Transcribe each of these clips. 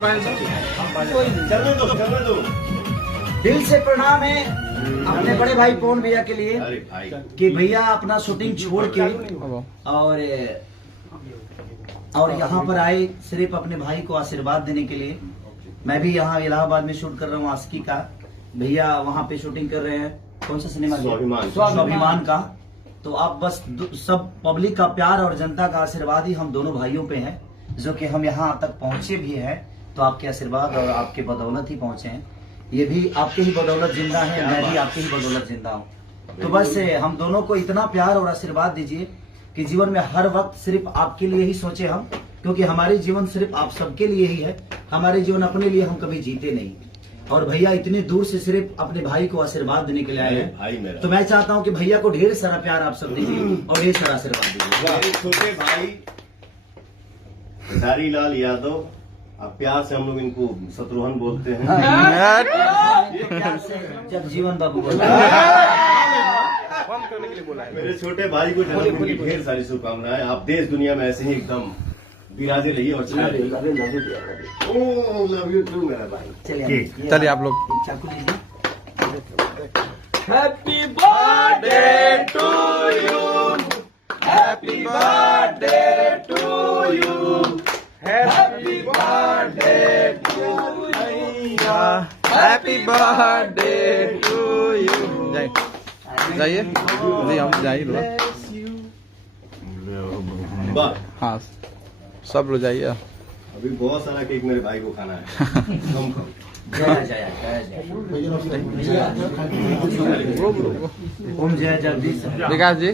चलने दो। दिल से प्रणाम है अपने बड़े भाई पवन भैया के लिए अरे भाई कि भैया अपना शूटिंग छोड़ के और यहाँ पर आए सिर्फ अपने भाई को आशीर्वाद देने के लिए। मैं भी यहाँ इलाहाबाद में शूट कर रहा हूँ आस्की का, भैया वहाँ पे शूटिंग कर रहे हैं। कौन सा सिनेमा? स्वाभिमान का। तो आप बस सब पब्लिक का प्यार और जनता का आशीर्वाद ही हम दोनों भाइयों पे है, जो कि हम यहाँ तक पहुँचे भी हैं तो आपके आशीर्वाद और आपके बदौलत ही पहुँचे हैं। ये भी आपके ही बदौलत जिंदा है, मैं भी आपके ही बदौलत जिंदा हूँ। तो बस हम दोनों को इतना प्यार और आशीर्वाद दीजिए कि जीवन में हर वक्त सिर्फ आपके लिए ही सोचे हम, क्योंकि हमारे जीवन सिर्फ आप सबके लिए ही है। हमारे जीवन अपने लिए हम कभी जीते नहीं। और भैया इतने दूर से सिर्फ अपने भाई को आशीर्वाद देने के लिए आए हैं, तो मैं चाहता हूं कि भैया को ढेर सारा प्यार आप सब दीजिए और ढेर सारा आशीर्वाद दीजिए। मेरे छोटे भाई धारीलाल यादव, अब प्यार से हम लोग इनको शत्रुघ्न बोलते हैं। प्यार से जब जीवन बाबू मेरे छोटे भाई को जन्मदिन की ढेर सारी शुभकामनाएं। आप देश दुनिया में ऐसे ही एकदम विराजे रहिए और लव यू टू मेरा भाई। चलिए आप लोग चाकू लीजिए। Happy birthday to you, happy birthday to you, happy birthday to you, happy birthday to you. जाइए जी, हम जाइए। हाँ सब लोग जाइए। अभी बहुत सारा केक मेरे भाई को खाना है। कम कम। ओम जय जगदीश। विकास जी,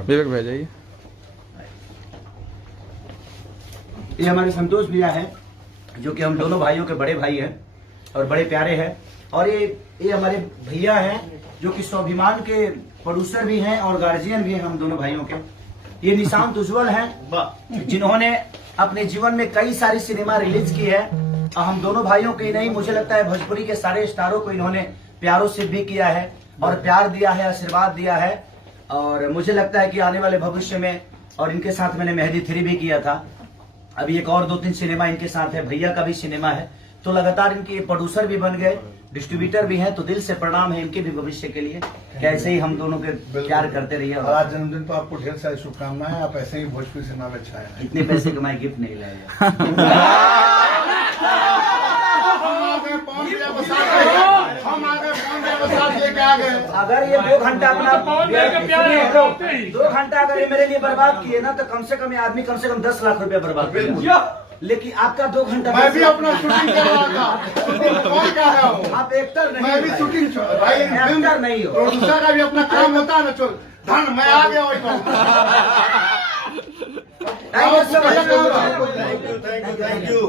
विवेक भाई जाइए। ये हमारे संतोष भैया हैं, जो कि हम दोनों भाइयों के बड़े भाई हैं और बड़े प्यारे हैं। और ये हमारे भैया हैं जो कि स्वाभिमान के प्रोड्यूसर भी हैं और गार्जियन भी हैं हम दोनों भाइयों के। ये निशांत उज्जवल हैं, जिन्होंने अपने जीवन में कई सारी सिनेमा रिलीज की है। और हम दोनों भाइयों के नहीं, मुझे लगता है भोजपुरी के सारे स्टारों को इन्होंने प्यारों से भी किया है और प्यार दिया है, आशीर्वाद दिया है। और मुझे लगता है कि आने वाले भविष्य में, और इनके साथ मैंने मेहंदी 3 भी किया था, अभी एक और 2-3 सिनेमा इनके साथ है, भैया का भी सिनेमा है। तो लगातार इनके प्रोड्यूसर भी बन गए, डिस्ट्रीब्यूटर भी हैं। तो दिल से प्रणाम है इनके भी भविष्य के लिए, कैसे ही हम दोनों के प्यार करते रहिए। आज जन्मदिन तो आपको ढेर सारी शुभकामनाएं। आप ऐसे ही भोजपुरी से नाम अच्छा है। इतने पैसे कमाए गिफ्ट नहीं लाएगा। अगर ये 2 घंटा अपना 2 घंटा अगर ये मेरे लिए बर्बाद किए ना, तो कम से कम ये आदमी कम से कम 10 लाख रुपया बर्बाद किया। लेकिन आपका 2 घंटा मैं भी अपना शूटिंग कर रहा था। कौन कह रहा हूँ? आप एक्टर नहीं, मैं भी शूटिंग भाई एक्टर नहीं हो। प्रोड्यूसर का भी अपना काम होता है ना। चल धन मैं आ गया। Thank you.